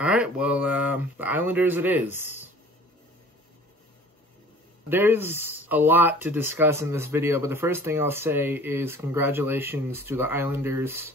All right, well, the Islanders it is. There's a lot to discuss in this video, but the first thing I'll say is congratulations to the Islanders.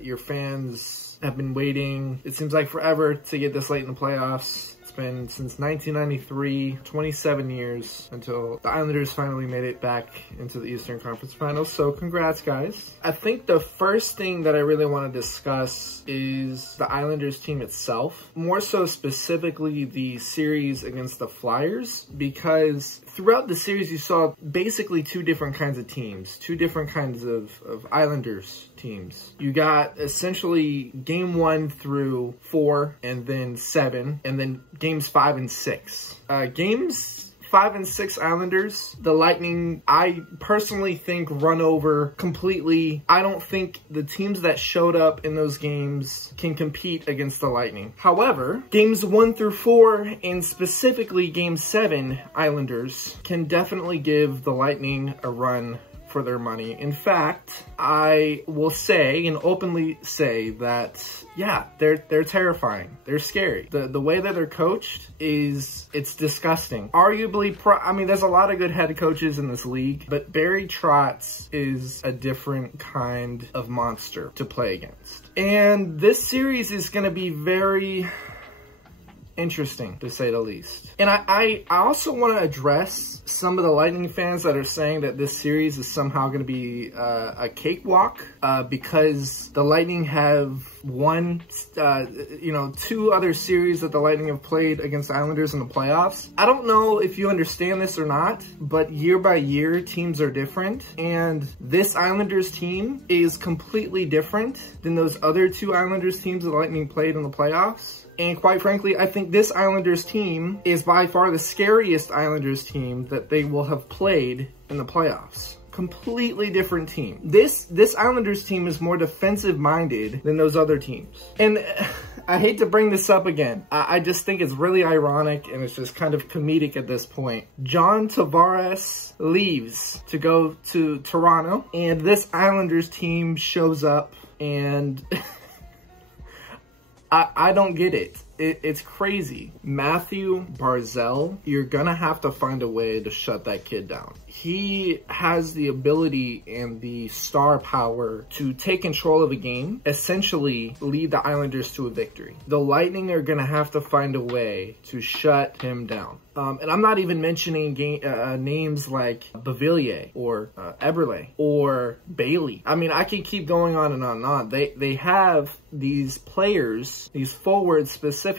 Your fans have been waiting, it seems like forever, to get this late in the playoffs. It's been since 1993, 27 years until the Islanders finally made it back into the Eastern Conference Finals. So congrats, guys. I think the first thing that I really want to discuss is the Islanders team itself, more so specifically the series against the Flyers, because throughout the series you saw basically two different kinds of teams, two different kinds of Islanders teams. You got essentially game 1 through 4 and then 7, and then games 5 and 6. Games 5 and 6 Islanders, the Lightning, I personally think, run over completely. I don't think the teams that showed up in those games can compete against the Lightning. However, games 1 through 4, and specifically game 7 Islanders, can definitely give the Lightning a run for their money. In fact, I will say and openly say that, yeah, they're terrifying. They're scary. The way that they're coached it's disgusting. Arguably, I mean, there's a lot of good head coaches in this league, but Barry Trotz is a different kind of monster to play against. And this series is going to be very interesting, to say the least. And I also want to address some of the Lightning fans that are saying that this series is somehow going to be a cakewalk because the Lightning have won, 2 other series that the Lightning have played against the Islanders in the playoffs. I don't know if you understand this or not, but year by year, teams are different. And this Islanders team is completely different than those other 2 Islanders teams the Lightning played in the playoffs. And quite frankly, I think this Islanders team is by far the scariest Islanders team that they will have played in the playoffs. Completely different team. This Islanders team is more defensive-minded than those other teams. And I hate to bring this up again. I just think it's really ironic and it's just kind of comedic at this point. John Tavares leaves to go to Toronto, and this Islanders team shows up, and I don't get it. It's crazy. Matthew Barzal, you're gonna have to find a way to shut that kid down. He has the ability and the star power to take control of a game, essentially lead the Islanders to a victory. The Lightning are gonna have to find a way to shut him down. And I'm not even mentioning names like Beauvillier or Eberle or Bailey. I mean, I can keep going on and on and on. They have these players, these forwards specifically,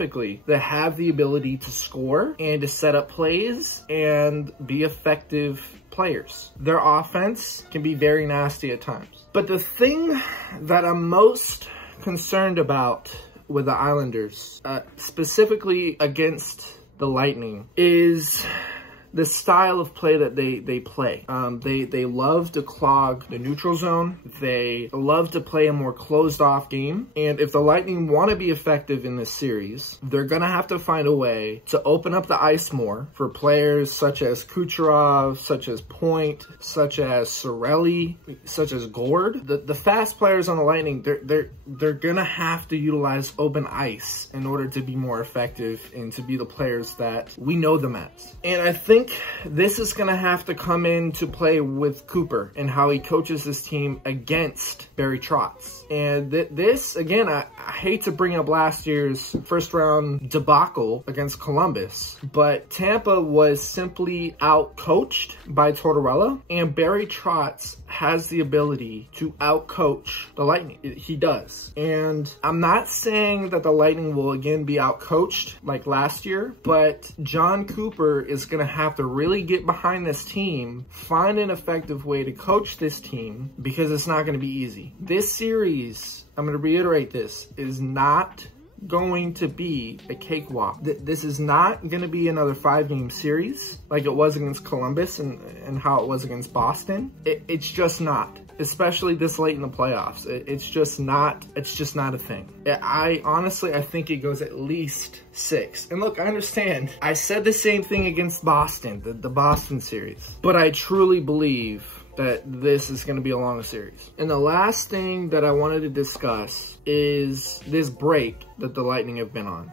that have the ability to score and to set up plays and be effective players. Their offense can be very nasty at times. But the thing that I'm most concerned about with the Islanders, specifically against the Lightning, is the style of play that they play. They love to clog the neutral zone. They love to play a more closed off game. And if the Lightning want to be effective in this series, they're going to have to find a way to open up the ice more for players such as Kucherov, such as Point, such as Cirelli, such as Gord. The fast players on the Lightning, they're going to have to utilize open ice in order to be more effective and to be the players that we know them as. And I think this is going to have to come into play with Cooper and how he coaches his team against Barry Trotz. And this, again, I hate to bring up last year's first round debacle against Columbus, but Tampa was simply out-coached by Tortorella, and Barry Trotz has the ability to out-coach the Lightning. He does. And I'm not saying that the Lightning will again be out-coached like last year, but John Cooper is going to have to really get behind this team, find an effective way to coach this team, because it's not going to be easy. This series, I'm going to reiterate this, is not going to be a cakewalk. This is not going to be another 5-game series like it was against Columbus and how it was against Boston. It's just not. Especially this late in the playoffs. It's just not a thing. I think it goes at least 6. And look, I understand. I said the same thing against Boston, the Boston series. But I truly believe that this is going to be a long series. And the last thing that I wanted to discuss is this break that the Lightning have been on.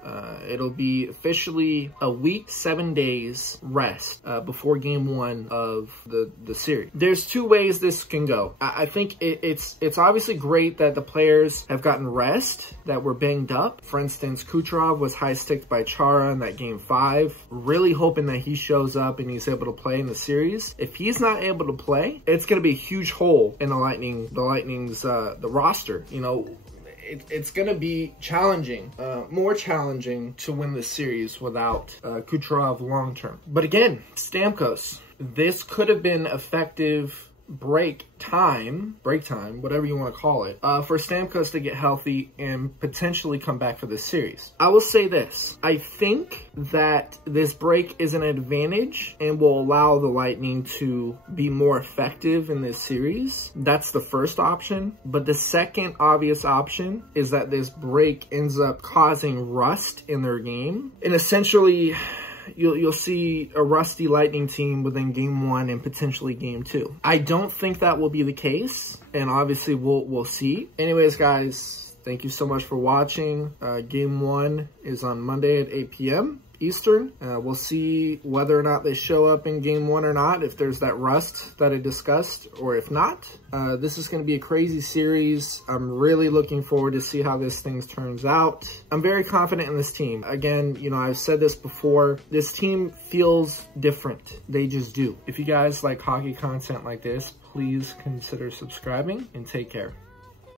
It'll be officially a week, 7 days rest before game 1 of the series. There's two ways this can go. I think it's obviously great that the players have gotten rest that were banged up. For instance, Kucherov was high-sticked by Chara in that game 5. Really hoping that he shows up and he's able to play in the series. If he's not able to play, it's going to be a huge hole in the Lightning's the roster. You know, it's going to be challenging, more challenging to win the series without Kucherov long term. But again, Stamkos, this could have been effective break time, whatever you want to call it, for Stamkos to get healthy and potentially come back for this series. I will say this. I think that this break is an advantage and will allow the Lightning to be more effective in this series. That's the first option. But the second obvious option is that this break ends up causing rust in their game. And essentially, you'll see a rusty Lightning team within game 1 and potentially game 2. I don't think that will be the case, and obviously we'll see. Anyways, guys, thank you so much for watching. Game 1 is on Monday at 8 p.m. Eastern. We'll see whether or not they show up in game 1 or not, if there's that rust that I discussed, or if not. This is going to be a crazy series. I'm really looking forward to see how this thing turns out. I'm very confident in this team. Again, you know, I've said this before. This team feels different. They just do. If you guys like hockey content like this, please consider subscribing and take care.